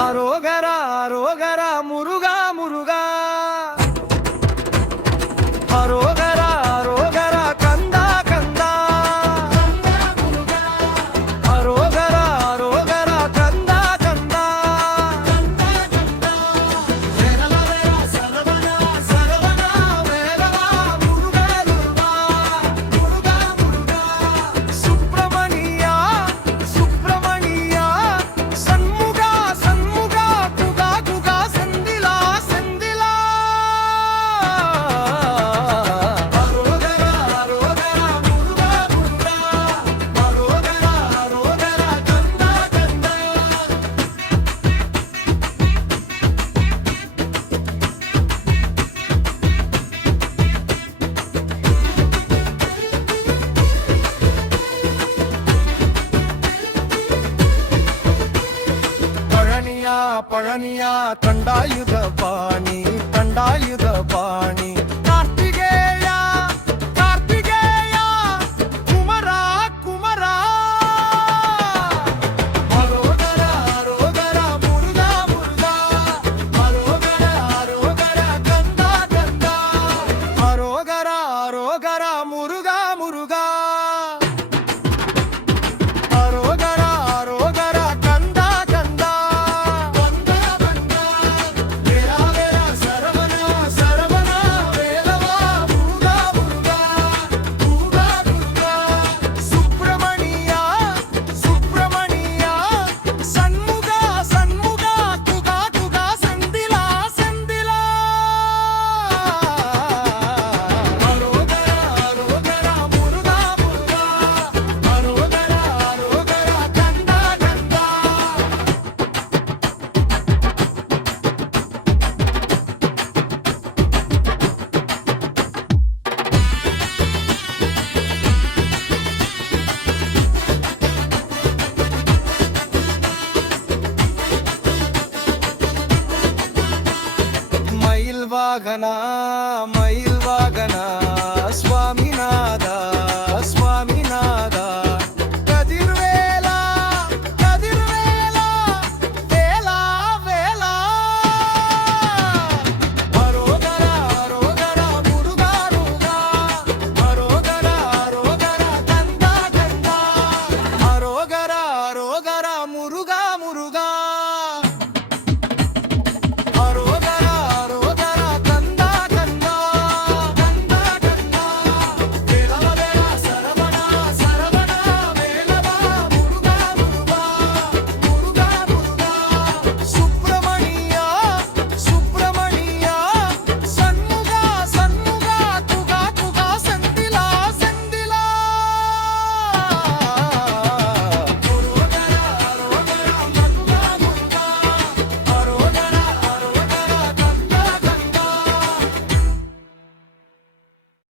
அரோகரா அரோகரா முருகா முருகா அரோகரா அரோகரா கந்தா கந்தா அரோகரா அரோகரா கந்தா கந்தா சரவணா சரவணா வேலவா முருகா முருகா முருகா சுப்பிரமணியா சுப்பிரமணியா சண்முகா சண்முகா குகா குகா செந்திலா செந்திலா அரோகரா அரோகரா முருகா முருகா அரோகரா அரோகரா கந்தா கந்தா பழனியா பழனியா தண்டாயுத பாணி தண்டாயுத பாணி கார்த்திகேயா கார்த்திகேயா குமரா குமரா அரோகரா அரோகரா முருகா முருகா அரோகரா அரோகரா கந்தா கந்தா அரோகரா அரோகரா முருகா முருகா அரோகரா அரோகரா கந்தா கந்தா வந்தா வந்தா வேலா வேலா சரவணா சரவணா வேலவா முருகா முருகா முருகா முருகா சுப்பிரமணியா சுப்பிரமணியா சண்முகா சண்முகா குகா குகா செந்திலா செந்திலா அரோகரா அரோகரா முருகா முருகா அரோகரா அரோகரா கந்தா கந்தா மயில் வாகனா மயில்